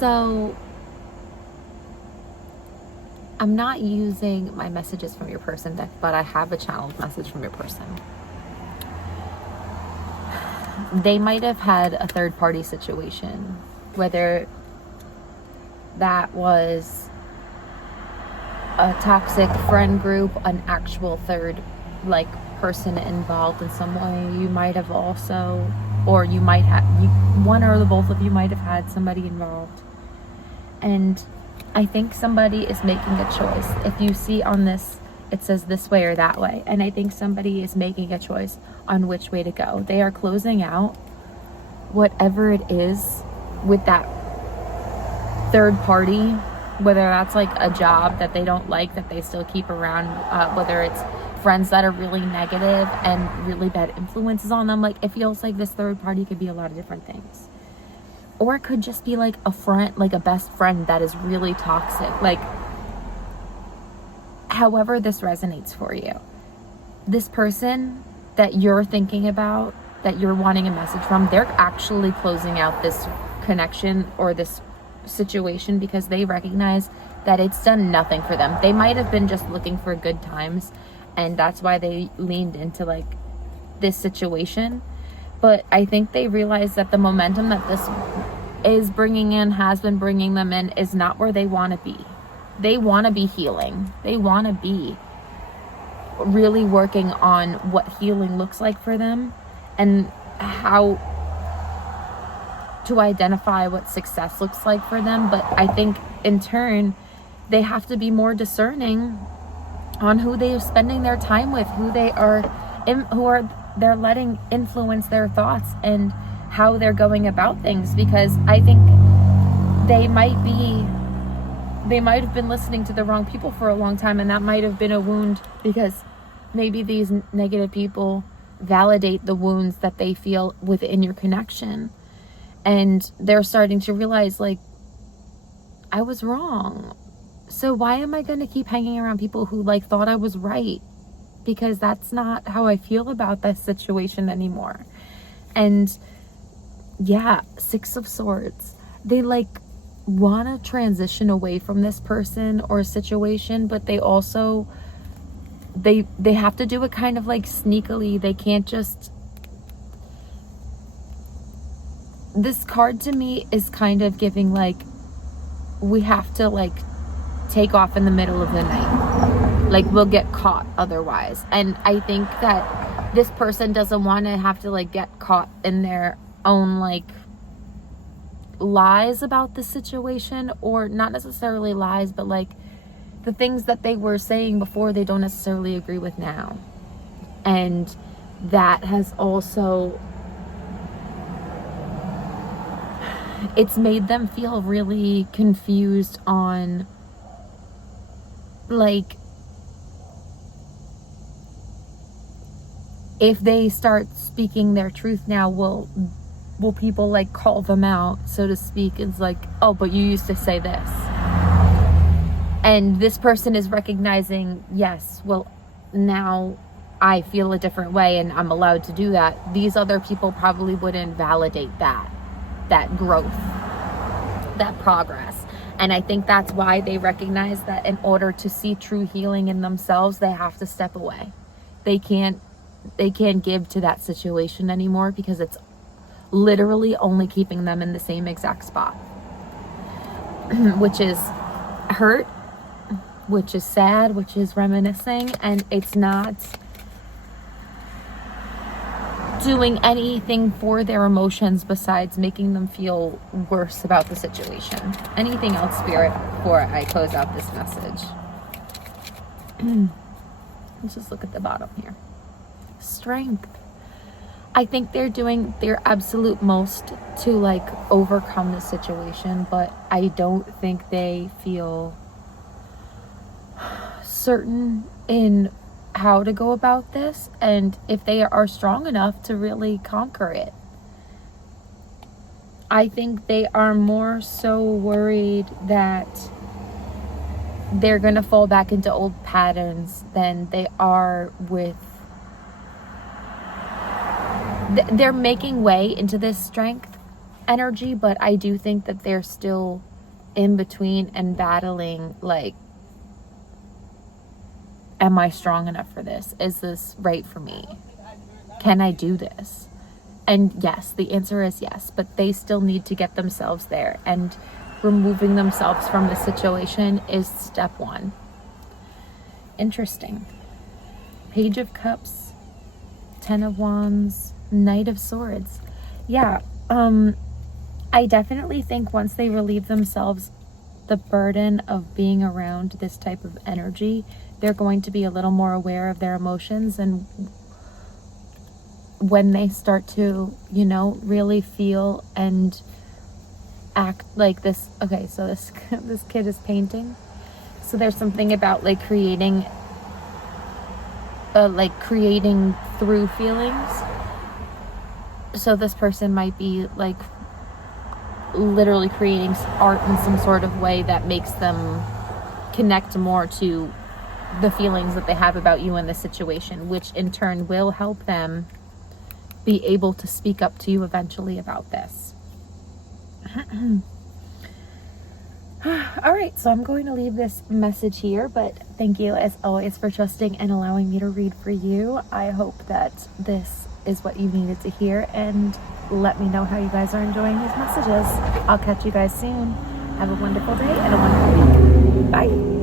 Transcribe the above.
So I'm not using my messages from your person deck, but I have a channeled message from your person. They might have had a third party situation, whether that was a toxic friend group, an actual third like person involved in some way. You might have also, or you might have, one or the both of you might have had somebody involved. And I think somebody is making a choice. If you see on this, it says this way or that way. And I think somebody is making a choice on which way to go. They are closing out whatever it is with that third party, whether that's like a job that they don't like, that they still keep around, whether it's friends that are really negative and really bad influences on them. Like, it feels like this third party could be a lot of different things. Or it could just be like a friend, like a best friend that is really toxic. Like, however this resonates for you. This person that you're thinking about, that you're wanting a message from, they're actually closing out this connection or this situation because they recognize that it's done nothing for them. They might have been just looking for good times, and that's why they leaned into like this situation. But I think they realize that the momentum that this is bringing in, has been bringing them in, is not where they want to be. They want to be healing. They want to be really working on what healing looks like for them and how to identify what success looks like for them. But I think in turn, they have to be more discerning on who they are spending their time with, who they're letting influence their thoughts and how they're going about things. Because I think they might have been listening to the wrong people for a long time, and that might have been a wound, because maybe these negative people validate the wounds that they feel within your connection, and they're starting to realize, like, I was wrong. So why am I going to keep hanging around people who like thought I was right? Because that's not how I feel about this situation anymore. And yeah, Six of Swords. They like want to transition away from this person or situation, but they also they have to do it kind of like sneakily. They can't just, this card to me is kind of giving like, we have to like take off in the middle of the night, like we'll get caught otherwise. And I think that this person doesn't want to have to like get caught in their own like lies about the situation, or not necessarily lies, but like the things that they were saying before they don't necessarily agree with now. And that has also, it's made them feel really confused on like, if they start speaking their truth now, will people like call them out, so to speak? It's like, oh, but you used to say this. And this person is recognizing, yes, well, now I feel a different way and I'm allowed to do that. These other people probably wouldn't validate that growth, that progress. And I think that's why they recognize that in order to see true healing in themselves, they have to step away. They can't give to that situation anymore, because it's literally only keeping them in the same exact spot, which is hurt, which is sad, which is reminiscing, and it's not doing anything for their emotions besides making them feel worse about the situation. Anything else, Spirit, before I close out this message? Let's just look at the bottom here. Strength. I think they're doing their absolute most to like overcome the situation, but I don't think they feel certain in how to go about this, and if they are strong enough to really conquer it. I think they are more so worried that they're gonna fall back into old patterns than they are with, they're making way into this strength energy, but I do think that they're still in between and battling, like, am I strong enough for this? Is this right for me? Can I do this? And yes, the answer is yes, but they still need to get themselves there, and removing themselves from the situation is step one. Interesting. Page of Cups, 10 of Wands, Knight of Swords. Yeah, I definitely think once they relieve themselves the burden of being around this type of energy, they're going to be a little more aware of their emotions, and when they start to, you know, really feel and act like this. Okay, so this this kid is painting, so there's something about like creating through feelings. So this person might be like literally creating art in some sort of way that makes them connect more to the feelings that they have about you in this situation, which in turn will help them be able to speak up to you eventually about this. All right, so I'm going to leave this message here, but thank you as always for trusting and allowing me to read for you. I hope that this is what you needed to hear, and let me know how you guys are enjoying these messages. I'll catch you guys soon. Have a wonderful day and a wonderful week. Bye.